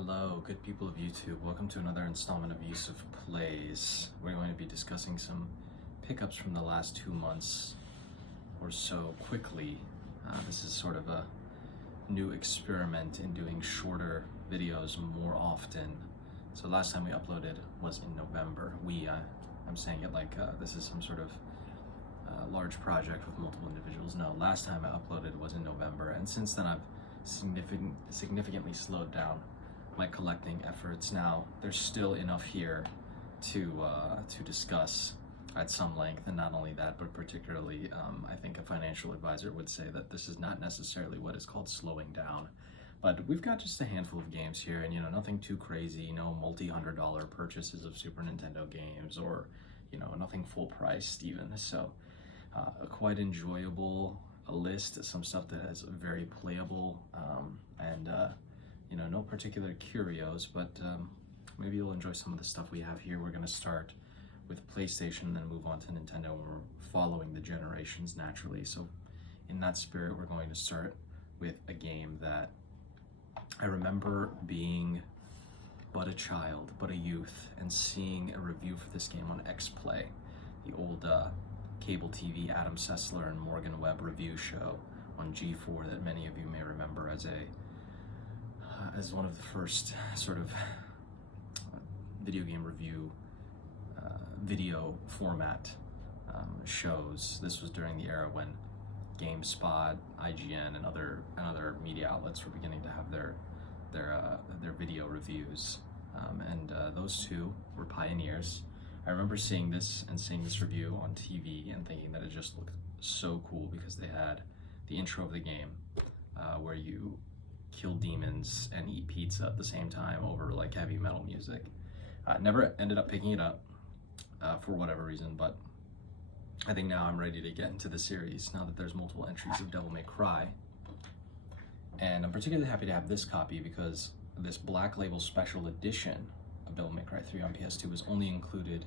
Hello, good people of YouTube. Welcome to another installment of YusofPlays. We're going to be discussing some pickups from the last 2 months or so quickly. This is sort of a new experiment in doing shorter videos more often. So last time we uploaded was in November. I'm saying it like this is some sort of large project with multiple individuals. No, last time I uploaded was in November, and since then I've significantly slowed down my collecting efforts. Now there's still enough here to discuss at some length, and not only that, but particularly I think a financial advisor would say that this is not necessarily what is called slowing down. But we've got just a handful of games here, and nothing too crazy, no multi-$100 purchases of Super Nintendo games, or nothing full priced even. So a quite enjoyable list, some stuff that is very playable, and no particular curios, but maybe you'll enjoy some of the stuff we have here. We're going to start with PlayStation and then move on to Nintendo. We're following the generations naturally. So in that spirit, we're going to start with a game that I remember being but a child, but a youth, and seeing a review for this game on XPlay, the old cable TV Adam Sessler and Morgan Webb review show on G4 that many of you may remember as one of the first sort of video game review video format shows. This was during the era when GameSpot, IGN, and other media outlets were beginning to have their video reviews, and those two were pioneers. I remember seeing this review on TV and thinking that it just looked so cool because they had the intro of the game where you kill demons and eat pizza at the same time over like heavy metal music. Never ended up picking it up for whatever reason, but I think now I'm ready to get into the series now that there's multiple entries of Devil May Cry. And I'm particularly happy to have this copy because this Black Label special edition of Devil May Cry 3 on PS2 was only included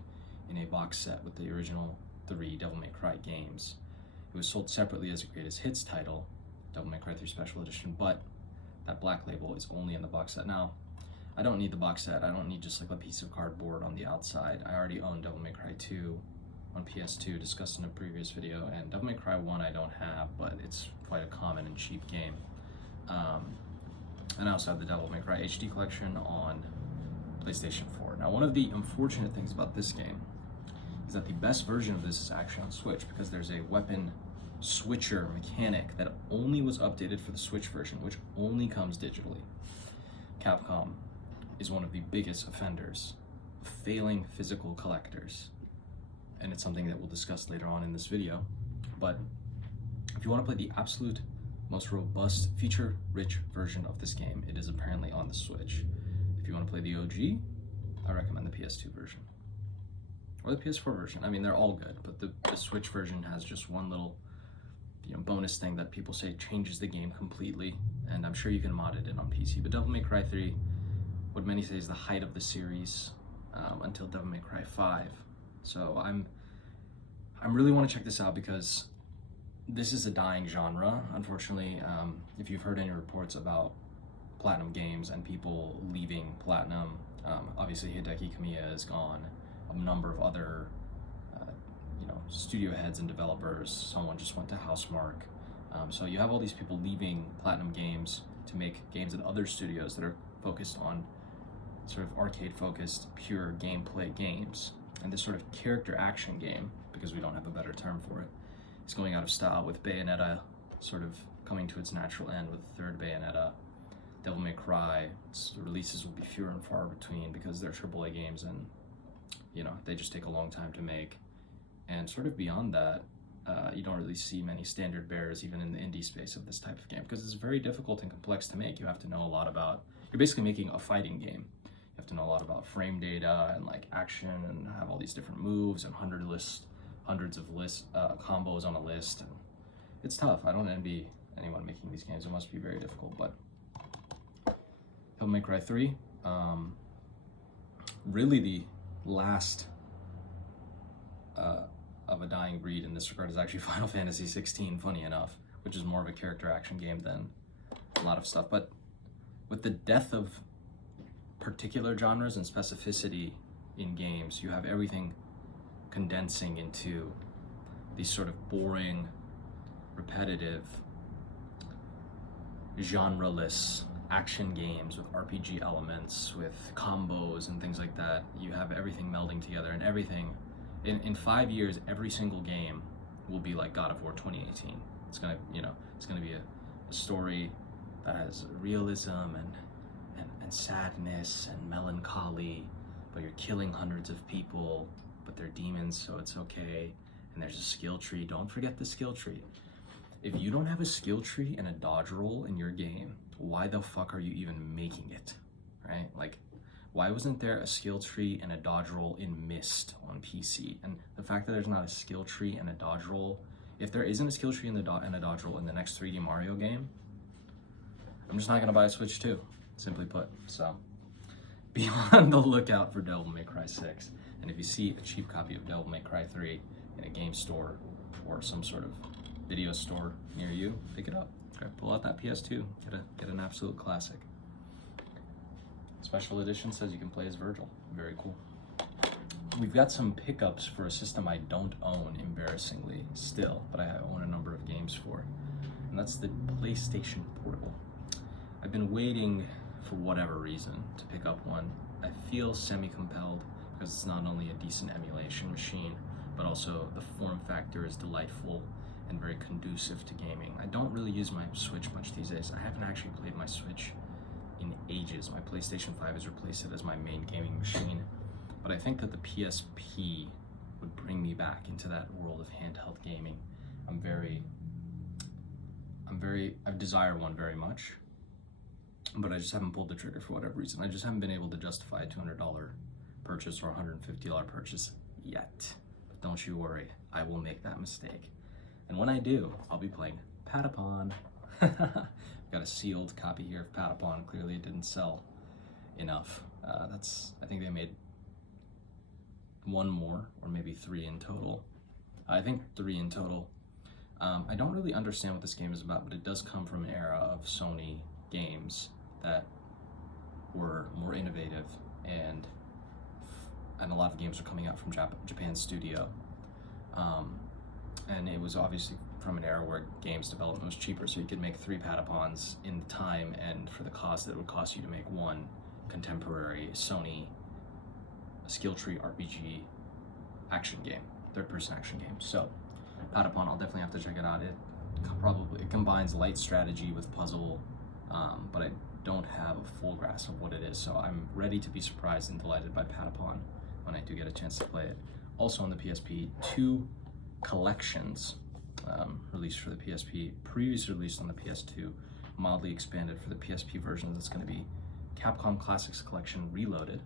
in a box set with the original 3 Devil May Cry games. It was sold separately as a greatest hits title, Devil May Cry 3 Special Edition, but that Black Label is only in the box set. Now, I don't need the box set. I don't need just like a piece of cardboard on the outside. I already own Devil May Cry 2 on PS2, discussed in a previous video, and Devil May Cry 1 I don't have, but it's quite a common and cheap game. And I also have the Devil May Cry HD collection on PlayStation 4. Now, one of the unfortunate things about this game is that the best version of this is actually on Switch, because there's a weapon switcher mechanic that only was updated for the Switch version, which only comes digitally. Capcom is one of the biggest offenders of failing physical collectors, and it's something that we'll discuss later on in this video. But if you want to play the absolute most robust, feature-rich version of this game, it is apparently on the Switch. If you want to play the OG, I recommend the PS2 version or the PS4 version. I mean, they're all good, but the Switch version has just one little bonus thing that people say changes the game completely, and I'm sure you can mod it in on PC. But Devil May Cry 3, what many say is the height of the series until Devil May Cry 5. So I'm really want to check this out because this is a dying genre, unfortunately. If you've heard any reports about Platinum Games and people leaving Platinum, obviously Hideki Kamiya is gone. A number of other studio heads and developers. Someone just went to Housemarque. So you have all these people leaving Platinum Games to make games at other studios that are focused on sort of arcade-focused, pure gameplay games. And this sort of character action game, because we don't have a better term for it, is going out of style, with Bayonetta sort of coming to its natural end with the third Bayonetta. Devil May Cry, its releases will be fewer and far between because they're AAA games, and they just take a long time to make. And sort of beyond that, you don't really see many standard bearers even in the indie space of this type of game, because it's very difficult and complex to make. You have to know a lot about, you're basically making a fighting game. You have to know a lot about frame data and like action, and have all these different moves and hundreds of combos on a list. And it's tough. I don't envy anyone making these games. It must be very difficult. But Devil May Cry 3, really the last of a dying breed in this regard is actually Final Fantasy 16, funny enough, which is more of a character action game than a lot of stuff. But with the death of particular genres and specificity in games. You have everything condensing into these sort of boring, repetitive, genre-less action games with RPG elements, with combos and things like that. You have everything melding together, and everything in 5 years, every single game will be like God of War 2018. It's gonna, it's gonna be a story that has realism and sadness and melancholy, but you're killing hundreds of people, but they're demons, so it's okay. And there's a skill tree. Don't forget the skill tree. If you don't have a skill tree and a dodge roll in your game, why the fuck are you even making it, right? Like, why wasn't there a skill tree and a dodge roll in Myst on PC? And the fact that there's not a skill tree and a dodge roll, if there isn't a skill tree and a dodge roll in the next 3D Mario game, I'm just not gonna buy a Switch 2, simply put. So, be on the lookout for Devil May Cry 6. And if you see a cheap copy of Devil May Cry 3 in a game store or some sort of video store near you, pick it up. Okay, pull out that PS2, get an absolute classic. Special edition says you can play as Virgil. Very cool. We've got some pickups for a system I don't own, embarrassingly, still, but I own a number of games for, and that's the PlayStation Portable. I've been waiting for whatever reason to pick up one. I feel semi-compelled because it's not only a decent emulation machine, but also the form factor is delightful and very conducive to gaming. I don't really use my Switch much these days. I haven't actually played my Switch in ages. My PlayStation 5 has replaced it as my main gaming machine, but I think that the PSP would bring me back into that world of handheld gaming. I desire one very much, but I just haven't pulled the trigger for whatever reason. I just haven't been able to justify a $200 purchase or a $150 purchase yet. But don't you worry, I will make that mistake. And when I do, I'll be playing Patapon. Got a sealed copy here of Patapon. Clearly it didn't sell enough. I think they made one more, or maybe 3 in total. I think 3 in total. I don't really understand what this game is about, but it does come from an era of Sony games that were more innovative, and a lot of games are coming out from Japan Studio. And it was obviously from an era where games development was cheaper, so you could make 3 Patapons in the time and for the cost that it would cost you to make one contemporary Sony skill tree RPG action game, third-person action game. So Patapon, I'll definitely have to check it out. It combines light strategy with puzzle, but I don't have a full grasp of what it is, so I'm ready to be surprised and delighted by Patapon when I do get a chance to play it. Also on the PSP, 2 collections released for the PSP, previously released on the PS2, mildly expanded for the PSP version. That's going to be Capcom Classics Collection Reloaded.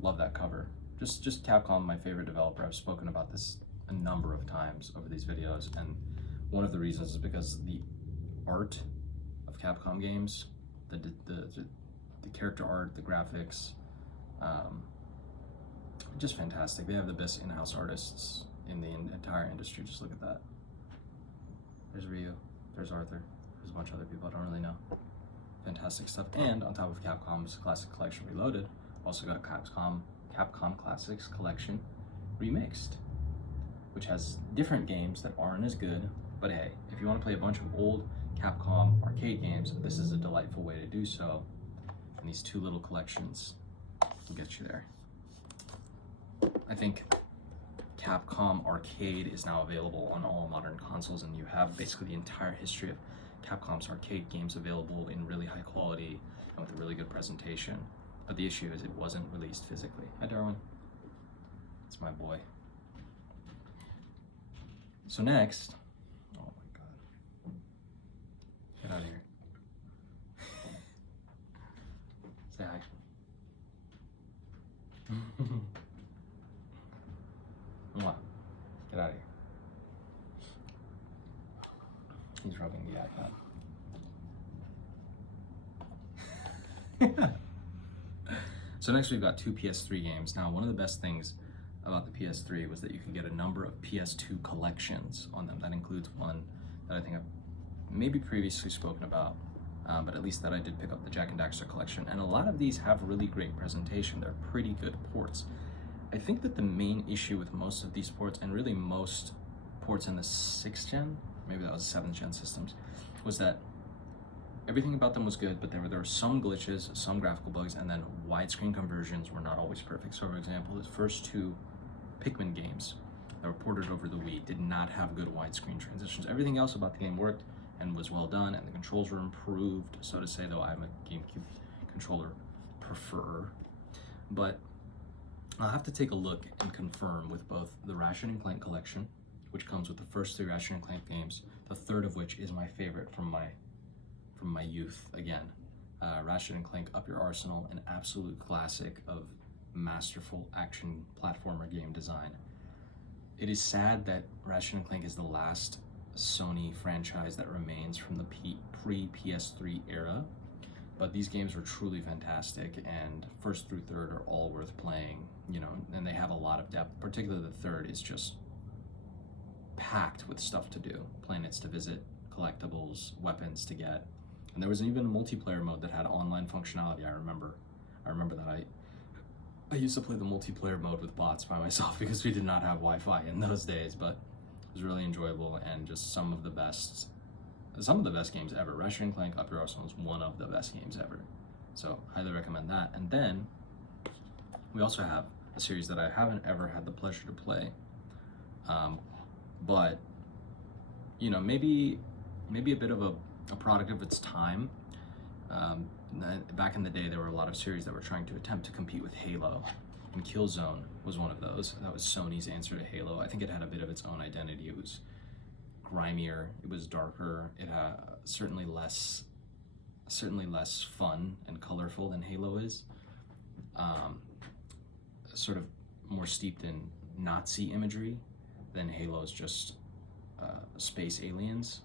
Love that cover. Just Capcom, my favorite developer. I've spoken about this a number of times over these videos, and one of the reasons is because the art of Capcom games, the character art, the graphics, just fantastic. They have the best in-house artists in the entire industry. Just look at that. There's Ryu, there's Arthur, there's a bunch of other people I don't really know. Fantastic stuff. And on top of Capcom's Classic Collection Reloaded, also got Capcom Classics Collection Remixed, which has different games that aren't as good, but hey, if you want to play a bunch of old Capcom arcade games, this is a delightful way to do so. And these 2 little collections will get you there. I think Capcom Arcade is now available on all modern consoles, and you have basically the entire history of Capcom's arcade games available in really high quality and with a really good presentation. But the issue is it wasn't released physically. Hi, Darwin. It's my boy. So next, oh my god, get out of here. Say hi. Mwah. Get out of here. He's rubbing the iPad. So next we've got 2 PS3 games. Now, one of the best things about the PS3 was that you could get a number of PS2 collections on them. That includes one that I think I've maybe previously spoken about, but at least that I did pick up the Jak and Daxter collection, and a lot of these have really great presentation. They're pretty good ports. I think that the main issue with most of these ports, and really most ports in the 6th gen, maybe that was 7th gen systems, was that everything about them was good, but there were some glitches, some graphical bugs, and then widescreen conversions were not always perfect. So for example, the first 2 Pikmin games that were ported over the Wii did not have good widescreen transitions. Everything else about the game worked and was well done, and the controls were improved, so to say, though I'm a GameCube controller preferrer. But I'll have to take a look and confirm with both the Ratchet and Clank collection, which comes with the first 3 Ratchet and Clank games, the third of which is my favorite from my youth again. Ratchet and Clank Up Your Arsenal, an absolute classic of masterful action platformer game design. It is sad that Ratchet and Clank is the last Sony franchise that remains from the pre-PS3 era, but these games were truly fantastic, and first through third are all worth playing, you know, and they have a lot of depth. Particularly the third is just packed with stuff to do, planets to visit, collectibles, weapons to get, and there was even a multiplayer mode that had online functionality. I remember that I used to play the multiplayer mode with bots by myself because we did not have Wi-Fi in those days, but it was really enjoyable and just some of the best games ever. Ratchet and Clank Up Your Arsenal is one of the best games ever, so highly recommend that. And then we also have a series that I haven't ever had the pleasure to play, but you know, maybe a bit of a product of its time. Back in the day, there were a lot of series that were trying to attempt to compete with Halo, and Killzone was one of those. That was Sony's answer to Halo. I think it had a bit of its own identity. It was grimier, it was darker, it had certainly less fun and colorful than Halo is. Sort of more steeped in Nazi imagery than Halo's just space aliens.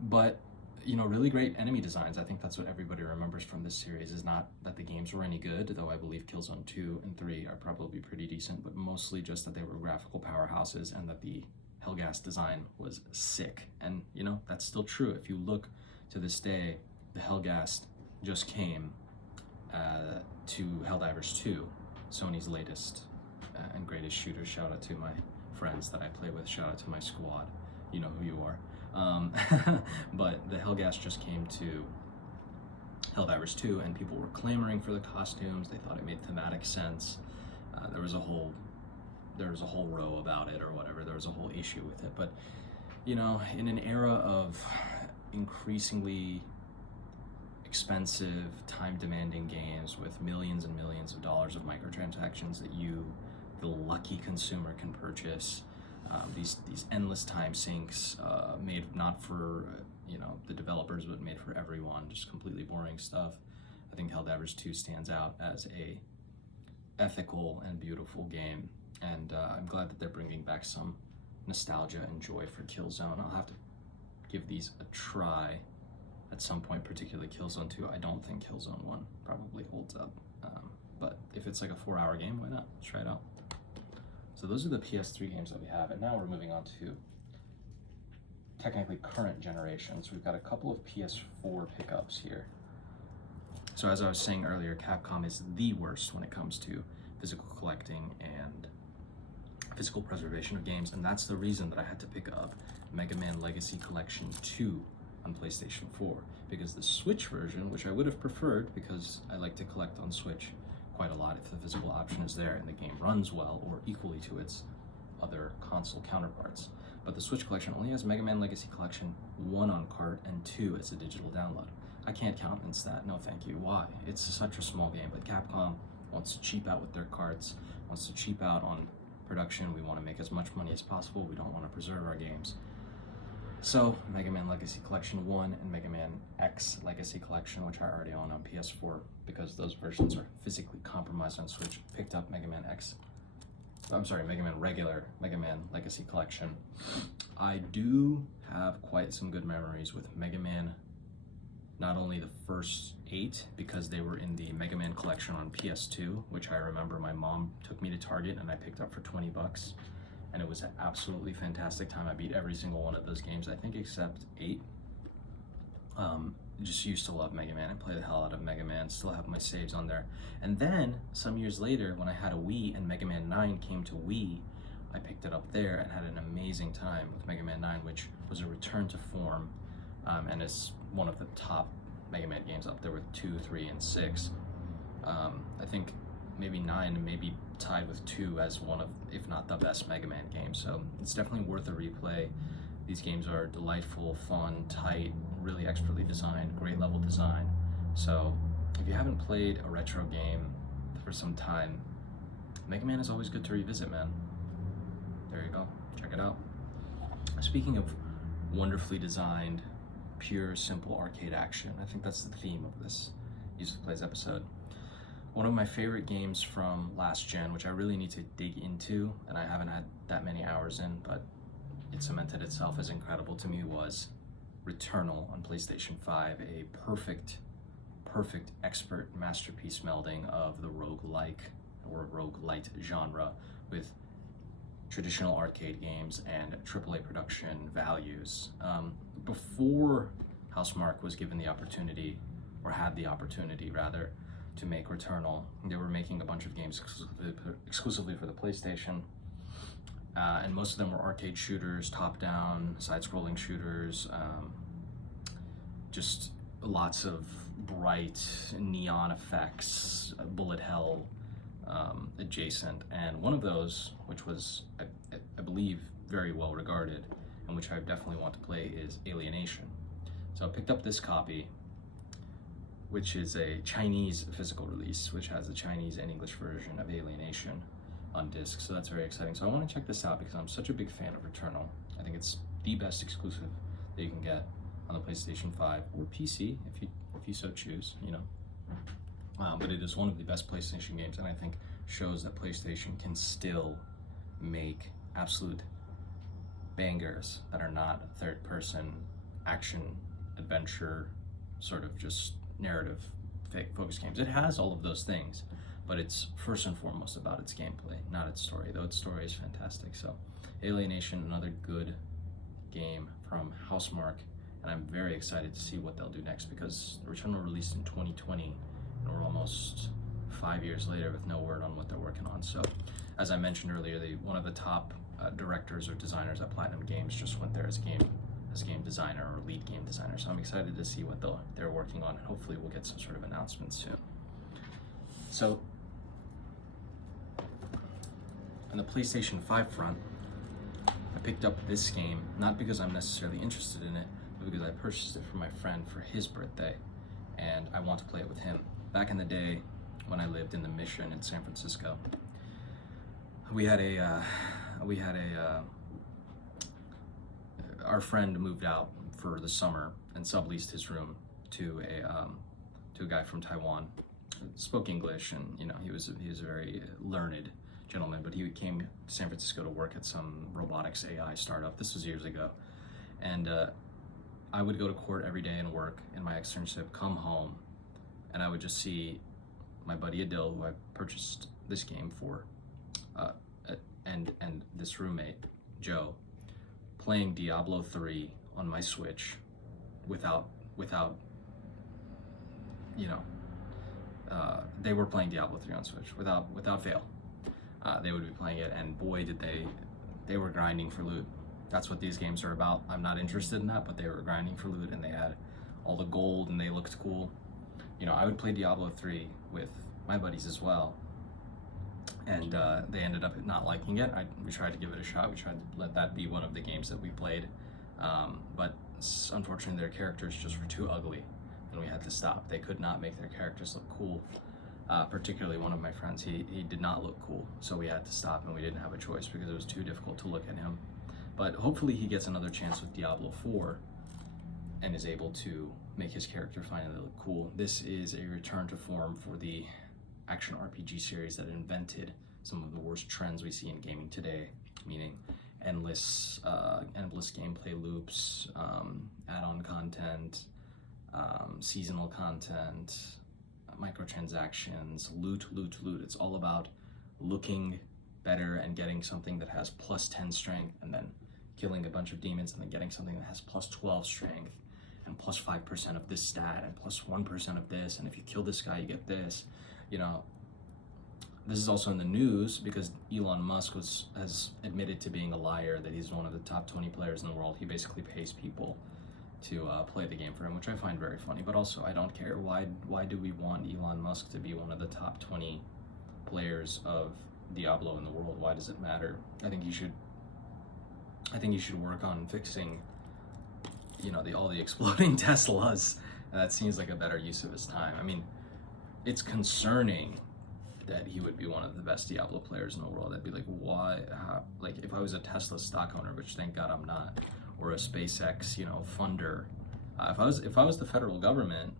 But you know, really great enemy designs. I think that's what everybody remembers from this series, is not that the games were any good, though I believe Killzone 2 and 3 are probably pretty decent, but mostly just that they were graphical powerhouses and that the Helghast design was sick. And you know, that's still true. If you look to this day, the Helghast just came to Helldivers 2, Sony's latest and greatest shooter. Shout out to my friends that I play with, shout out to my squad, you know who you are. But the Helghast just came to Helldivers 2, and people were clamoring for the costumes. They thought it made thematic sense. There was a whole row about it or whatever. There was a whole issue with it. But you know, in an era of increasingly expensive, time-demanding games with millions and millions of dollars of microtransactions that you, the lucky consumer, can purchase, these endless time sinks made not for you know, the developers, but made for everyone, just completely boring stuff. I think Helldivers 2 stands out as a ethical and beautiful game, and I'm glad that they're bringing back some nostalgia and joy for Killzone. I'll have to give these a try at some point, particularly Killzone 2. I don't think Killzone 1 probably holds up, but if it's like a 4-hour game, why not? Let's try it out. So those are the PS3 games that we have, and now we're moving on to technically current generations. We've got a couple of PS4 pickups here. So as I was saying earlier, Capcom is the worst when it comes to physical collecting and physical preservation of games, and that's the reason that I had to pick up Mega Man Legacy Collection 2 on PlayStation 4, because the Switch version, which I would have preferred because I like to collect on Switch quite a lot if the physical option is there and the game runs well or equally to its other console counterparts. But the Switch collection only has Mega Man Legacy Collection 1 on cart and 2 as a digital download. I can't countenance that, no thank you. Why? It's such a small game, but Capcom wants to cheap out with their carts, wants to cheap out on production. We want to make as much money as possible. We don't want to preserve our games. So Mega Man Legacy Collection 1 and Mega Man X Legacy Collection, which I already own on PS4 because those versions are physically compromised on Switch, picked up Mega Man regular Mega Man Legacy Collection. I do have quite some good memories with Mega Man, not only the first 8, because they were in the Mega Man collection on PS2, which I remember my mom took me to Target and I picked up for 20 bucks. And it was an absolutely fantastic time. I beat every single one of those games, I think except 8. just used to love Mega Man. I play the hell out of Mega Man, still have my saves on there. And then, some years later, when I had a Wii and Mega Man 9 came to Wii, I picked it up there and had an amazing time with Mega Man 9, which was a return to form, and is one of the top Mega Man games up there with 2, 3, and 6. I think maybe 9 maybe tied with 2 as one of, if not the best Mega Man game. So it's definitely worth a replay. These games are delightful, fun, tight, really expertly designed, great level design. So if you haven't played a retro game for some time, Mega Man is always good to revisit, man. There you go, check it out. Speaking of wonderfully designed, pure, simple arcade action, I think that's the theme of this YusofPlays episode. One of my favorite games from last gen, which I really need to dig into, and I haven't had that many hours in, but it cemented itself as incredible to me, was Returnal on PlayStation 5, a perfect expert masterpiece melding of the roguelike or roguelite genre with traditional arcade games and AAA production values. Before Housemarque was given the opportunity, or had the opportunity rather, to make Returnal, they were making a bunch of games exclusively for the PlayStation, and most of them were arcade shooters, top-down, side-scrolling shooters, just lots of bright neon effects, bullet hell adjacent. And one of those, which was, I believe, very well regarded, and which I definitely want to play, is Alienation. So I picked up this copy, which is a Chinese physical release, which has a Chinese and English version of Alienation on disc, so that's very exciting. So I want to check this out because I'm such a big fan of Returnal. I think it's the best exclusive that you can get on the PlayStation 5 or PC, if you so choose, you know. But it is one of the best PlayStation games, and I think shows that PlayStation can still make absolute bangers that are not third-person action adventure sort of just narrative focus games. It has all of those things, but it's first and foremost about its gameplay, not its story, though its story is fantastic. So Alienation, another good game from Housemarque, and I'm very excited to see what they'll do next, because Returnal released in 2020 and we're almost 5 years later with no word on what they're working on. So as I mentioned earlier, one of the top directors or designers at Platinum Games just went there as a game designer or lead game designer. So I'm excited to see what they're working on, and hopefully we'll get some sort of announcement soon. So on the PlayStation 5 front, I picked up this game, not because I'm necessarily interested in it, but because I purchased it for my friend for his birthday, and I want to play it with him. Back in the day, when I lived in the Mission in San Francisco, our friend moved out for the summer and subleased his room to a guy from Taiwan. Spoke English, and you know, he was a very learned gentleman, but he came to San Francisco to work at some robotics AI startup. This was years ago, and I would go to court every day and work in my externship, come home, and I would just see my buddy Adil, who I purchased this game for, and this roommate, Joe, playing Diablo 3 on my Switch without you know, they were playing Diablo 3 on Switch without fail. They would be playing it, and boy, did they were grinding for loot. That's what these games are about. I'm not interested in that, but they were grinding for loot, and they had all the gold, and they looked cool. You know, I would play Diablo 3 with my buddies as well, and they ended up not liking it. We tried to give it a shot. We tried to let that be one of the games that we played, but unfortunately their characters just were too ugly, and we had to stop. They could not make their characters look cool. Particularly one of my friends, he did not look cool, so we had to stop, and we didn't have a choice because it was too difficult to look at him. But hopefully he gets another chance with Diablo 4 and is able to make his character finally look cool. This is a return to form for the action RPG series that invented some of the worst trends we see in gaming today, meaning endless gameplay loops, add-on content, seasonal content, microtransactions, loot. It's all about looking better and getting something that has plus 10 strength, and then killing a bunch of demons and then getting something that has plus 12 strength, and plus 5% of this stat and plus 1% of this, and if you kill this guy you get this. You know, this is also in the news because Elon Musk has admitted to being a liar, that he's one of the top 20 players in the world. He basically pays people to play the game for him, which I find very funny, but also I don't care. Why do we want Elon Musk to be one of the top 20 players of Diablo in the world? Why does it matter? I think he should work on fixing, you know, all the exploding Teslas. That seems like a better use of his time. I mean, it's concerning that he would be one of the best Diablo players in the world. I'd be like, why? Like, if I was a Tesla stock owner, which thank God I'm not, or a SpaceX, you know, funder, if I was the federal government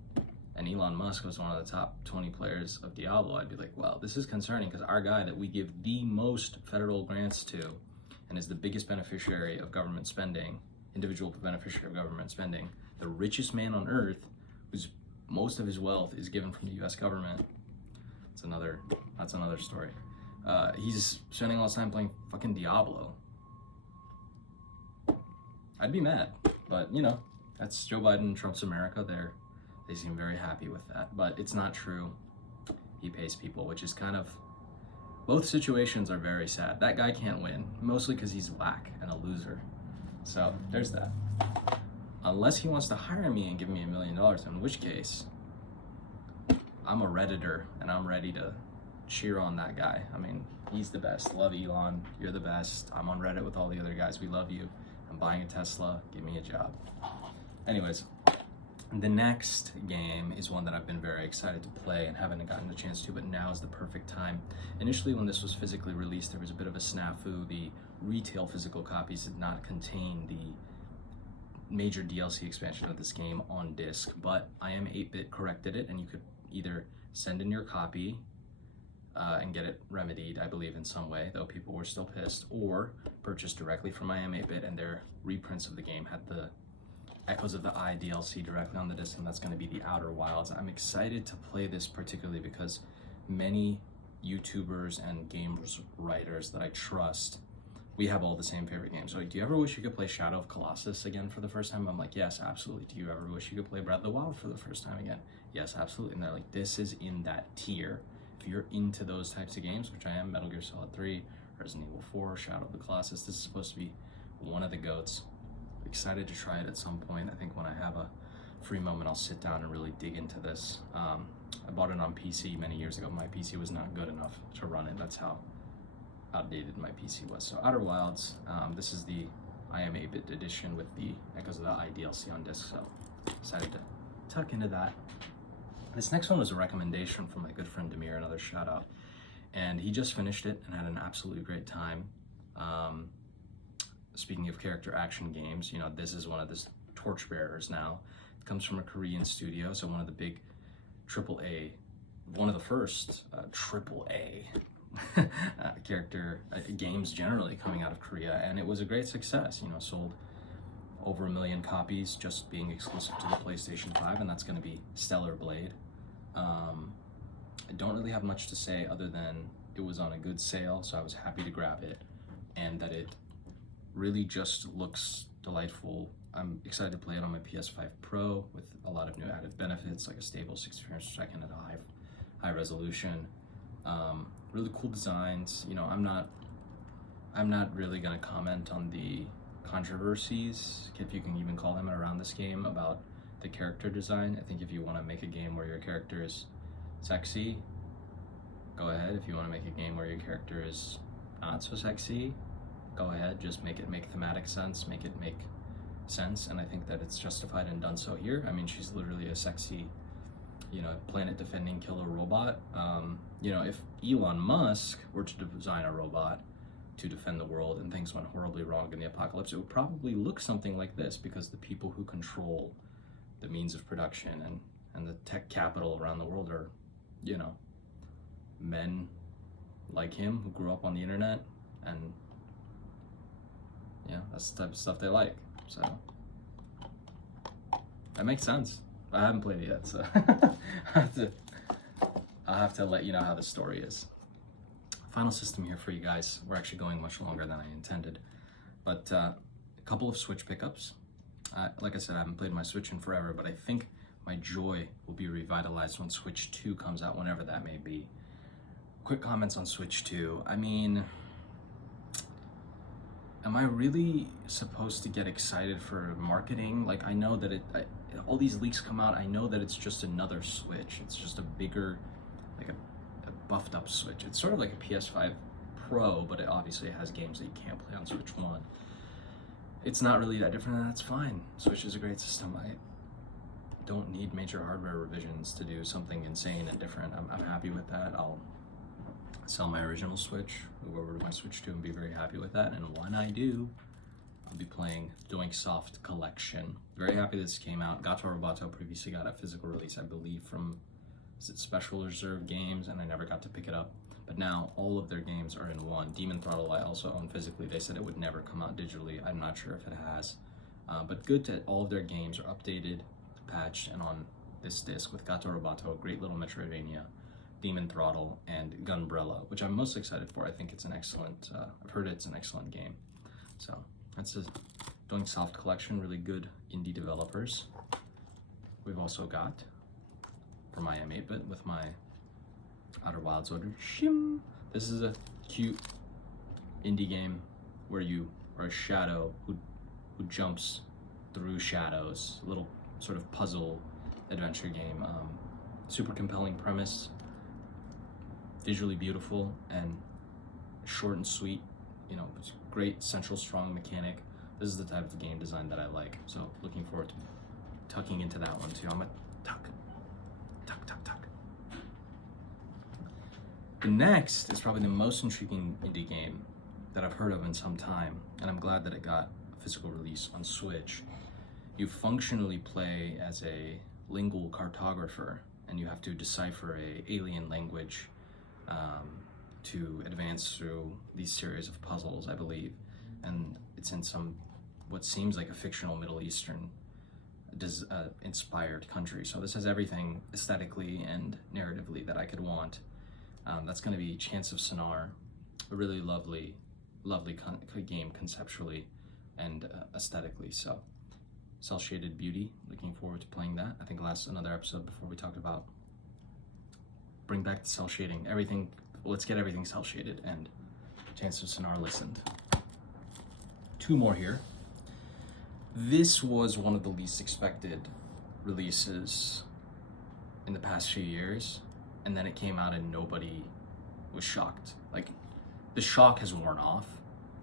and Elon Musk was one of the top 20 players of Diablo, I'd be like, well, this is concerning because our guy that we give the most federal grants to and is the biggest beneficiary of government spending, individual beneficiary of government spending, the richest man on earth, whose most of his wealth is given from the US government. That's another story. He's spending all his time playing fucking Diablo. I'd be mad, but you know, that's Joe Biden and Trump's America. They seem very happy with that, but it's not true. He pays people, which is kind of, both situations are very sad. That guy can't win, mostly because he's whack and a loser. So there's that. Unless he wants to hire me and give me $1 million, in which case I'm a Redditor and I'm ready to cheer on that guy. I mean, he's the best. Love Elon, you're the best. I'm on Reddit with all the other guys. We love you. I'm buying a Tesla, give me a job. Anyways, the next game is one that I've been very excited to play and haven't gotten the chance to, but now is the perfect time. Initially, when this was physically released, there was a bit of a snafu. The retail physical copies did not contain the major DLC expansion of this game on disc, but IM8bit corrected it, and you could either send in your copy and get it remedied, I believe, in some way, though people were still pissed, or purchase directly from IM8bit, and their reprints of the game had the Echoes of the Eye DLC directly on the disc, and that's going to be the Outer Wilds. I'm excited to play this particularly because many YouTubers and games writers that I trust, we have all the same favorite games. So like, do you ever wish you could play Shadow of Colossus again for the first time? I'm like, yes, absolutely. Do you ever wish you could play Breath of the Wild for the first time again? Yes, absolutely. And they're like, this is in that tier. If you're into those types of games, which I am, Metal Gear Solid 3, Resident Evil 4, Shadow of the Colossus, this is supposed to be one of the GOATs. Excited to try it at some point. I think when I have a free moment, I'll sit down and really dig into this. I bought it on PC many years ago. My PC was not good enough to run it. That's how outdated my PC was. So Outer Wilds, this is the IM8bit edition with the Echoes of the Eye DLC on disc, so decided to tuck into that. This next one was a recommendation from my good friend Demir, another shout out, and he just finished it and had an absolutely great time. Speaking of character action games, you know, this is one of the torchbearers now. It comes from a Korean studio, so one of the big AAA, one of the first AAA character games generally coming out of Korea, and it was a great success. You know, sold over 1 million copies just being exclusive to the PlayStation 5, and that's going to be Stellar Blade. I don't really have much to say other than it was on a good sale, so I was happy to grab it, and that it really just looks delightful. I'm excited to play it on my PS5 Pro with a lot of new added benefits, like a stable 60 frames per second at a high resolution. Really cool designs. You know, I'm not really gonna comment on the controversies, if you can even call them, around this game about the character design. I think if you want to make a game where your character is sexy, go ahead. If you want to make a game where your character is not so sexy, go ahead. Just make it make thematic sense, make it make sense, and I think that it's justified and done so here. I mean, she's literally a sexy, you know, planet-defending killer robot. You know, if Elon Musk were to design a robot to defend the world and things went horribly wrong in the apocalypse, it would probably look something like this, because the people who control the means of production and the tech capital around the world are, you know, men like him who grew up on the internet, and yeah, that's the type of stuff they like. So that makes sense. I haven't played it yet, so I'll have to let you know how the story is. Final system here for you guys. We're actually going much longer than I intended, but a couple of Switch pickups. Like I said, I haven't played my Switch in forever, but I think my joy will be revitalized when Switch 2 comes out, whenever that may be. Quick comments on Switch 2. I mean, am I really supposed to get excited for marketing? Like, I know that all these leaks come out, I know that it's just another Switch. It's just a bigger, like a buffed up Switch. It's sort of like a PS5 Pro, but it obviously has games that you can't play on Switch 1. It's not really that different, and that's fine. Switch is a great system. I don't need major hardware revisions to do something insane and different. I'm happy with that. I'll sell my original Switch, move over to my Switch 2 and be very happy with that. And when I do, I'll be playing Doinksoft Collection. Very happy this came out. Gato Roboto previously got a physical release, I believe, from, is it Special Reserve Games, and I never got to pick it up. But now all of their games are in one. Demon Throttle I also own physically. They said it would never come out digitally. I'm not sure if it has. But good that all of their games are updated, patched, and on this disc with Gato Roboto, a great little Metroidvania, Demon Throttle, and Gunbrella, which I'm most excited for. I think it's an excellent, I've heard it's an excellent game. So that's a Doinksoft Collection, really good indie developers. We've also got, for my M8-bit, with my Outer Wilds order, shim. This is a cute indie game where you are a shadow who jumps through shadows. A little sort of puzzle adventure game. Super compelling premise, visually beautiful, and short and sweet. You know, it's great central strong mechanic. This is the type of game design that I like. So looking forward to tucking into that one too. I'm a tuck. The next is probably the most intriguing indie game that I've heard of in some time, and I'm glad that it got a physical release on Switch. You functionally play as a lingual cartographer, and you have to decipher a alien language to advance through these series of puzzles, I believe. And it's in some, what seems like a fictional Middle Eastern inspired country. So this has everything aesthetically and narratively that I could want. That's going to be Chance of Sonar, a really lovely game conceptually and aesthetically. So, cel shaded beauty. Looking forward to playing that. I think another episode before we talked about bring back the cel shading. Everything. Let's get everything cel shaded. And Chance of Sonar listened. Two more here. This was one of the least expected releases in the past few years. And then it came out and nobody was shocked. Like, the shock has worn off.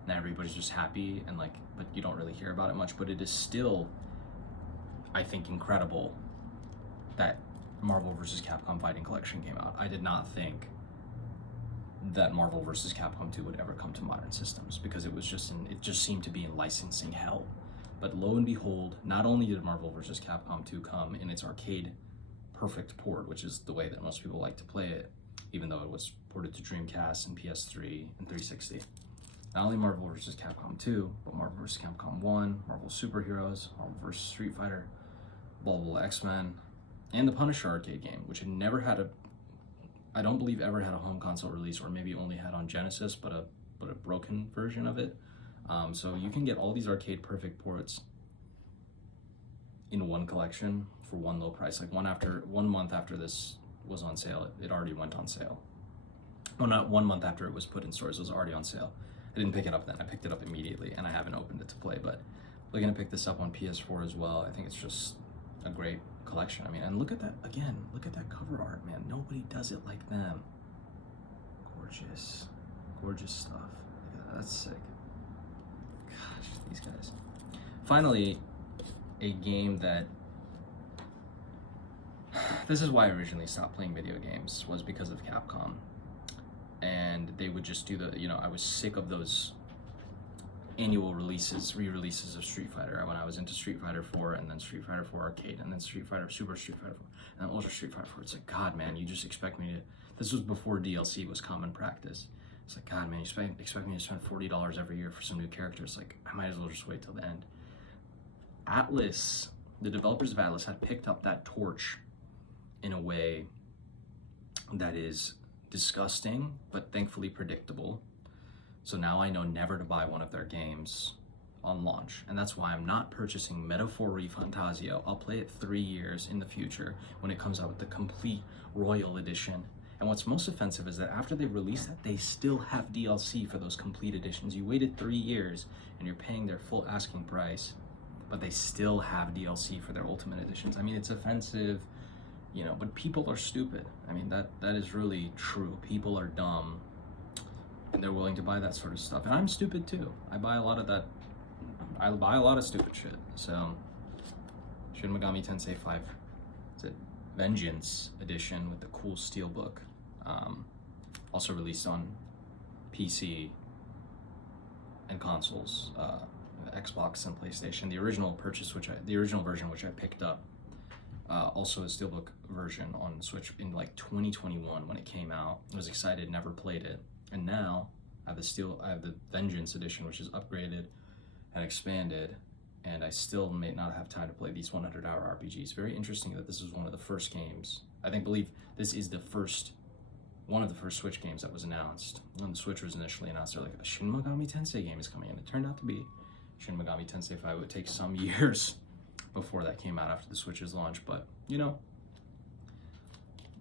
Now everybody's just happy and like, but you don't really hear about it much. But it is still, I think, incredible that Marvel vs. Capcom Fighting Collection came out. I did not think that Marvel vs. Capcom 2 would ever come to modern systems, because it just seemed to be in licensing hell. But lo and behold, not only did Marvel vs. Capcom 2 come in its arcade perfect port, which is the way that most people like to play it, even though it was ported to Dreamcast and PS3 and 360. Not only Marvel vs. Capcom 2, but Marvel vs. Capcom 1, Marvel Superheroes, Marvel vs. Street Fighter, Blah X-Men, and the Punisher arcade game, which had never had I don't believe ever had a home console release, or maybe only had on Genesis, but a broken version of it. So you can get all these arcade perfect ports in one collection for one low price. Like 1 month after this was on sale, it already went on sale. Well, not 1 month after it was put in stores, it was already on sale. I didn't pick it up then, I picked it up immediately, and I haven't opened it to play, but looking to pick this up on PS4 as well. I think it's just a great collection. I mean, and look at that, again, look at that cover art, man. Nobody does it like them. Gorgeous, gorgeous stuff. Look at that, that's sick. Gosh, these guys. Finally, a game that, this is why I originally stopped playing video games, was because of Capcom. And they would just do I was sick of those annual re-releases of Street Fighter. When I was into Street Fighter 4, and then Street Fighter 4 Arcade, and then Super Street Fighter 4, and then Ultra Street Fighter 4. It's like, God, man, you just expect me to, this was before DLC was common practice. It's like, God, man, you expect me to spend $40 every year for some new characters. Like, I might as well just wait till the end. Atlas, the developers of Atlas, had picked up that torch in a way that is disgusting, but thankfully predictable. So now I know never to buy one of their games on launch, and that's why I'm not purchasing Metaphor Fantasio. I'll play it 3 years in the future when it comes out with the complete Royal Edition. And what's most offensive is that after they release that, they still have DLC for those complete editions. You waited 3 years and you're paying their full asking price, but they still have DLC for their Ultimate Editions. I mean, it's offensive, you know, but people are stupid. I mean, that is really true. People are dumb, and they're willing to buy that sort of stuff. And I'm stupid too. I buy a lot of that. I buy a lot of stupid shit. So, Shin Megami Tensei 5, is it Vengeance Edition with the cool steelbook. Also released on PC and consoles, Xbox and PlayStation. The original version which I picked up, also a steelbook version on Switch in like 2021 when it came out. I was excited, never played it, and now I have the Vengeance Edition, which is upgraded and expanded, and I still may not have time to play these 100-hour RPGs. Very interesting that this is one of the first games. Believe this is one of the first Switch games that was announced. When the Switch was initially announced, they're like, a Shin Megami Tensei game is coming, and it turned out to be Shin Megami Tensei 5. It would take some years before that came out after the Switch's launch, but you know,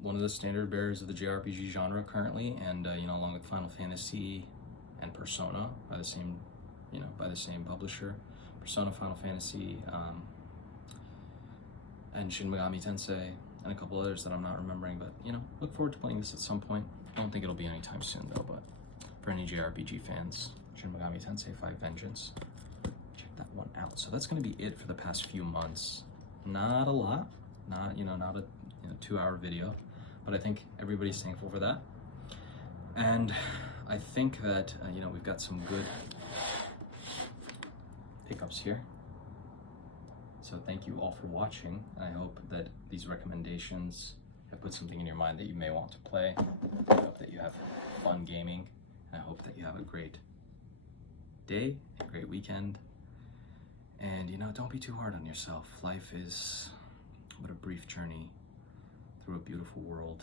one of the standard bearers of the JRPG genre currently, and you know, along with Final Fantasy and Persona by the same publisher, Persona, Final Fantasy, and Shin Megami Tensei, and a couple others that I'm not remembering, but you know, look forward to playing this at some point. I don't think it'll be anytime soon though, but for any JRPG fans, Shin Megami Tensei 5 Vengeance, check that one out. So that's going to be it for the past few months. Not a lot, not a 2-hour video, but I think everybody's thankful for that. And I think that we've got some good pickups here. So thank you all for watching. I hope that these recommendations have put something in your mind that you may want to play. I hope that you have fun gaming. I hope that you have a great day, a great weekend. And don't be too hard on yourself. Life is but a brief journey through a beautiful world,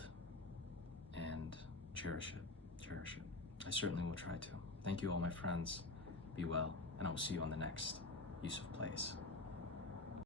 and cherish it. Cherish it. I certainly will try to. Thank you all, my friends. Be well, and I will see you on the next YusofPlays.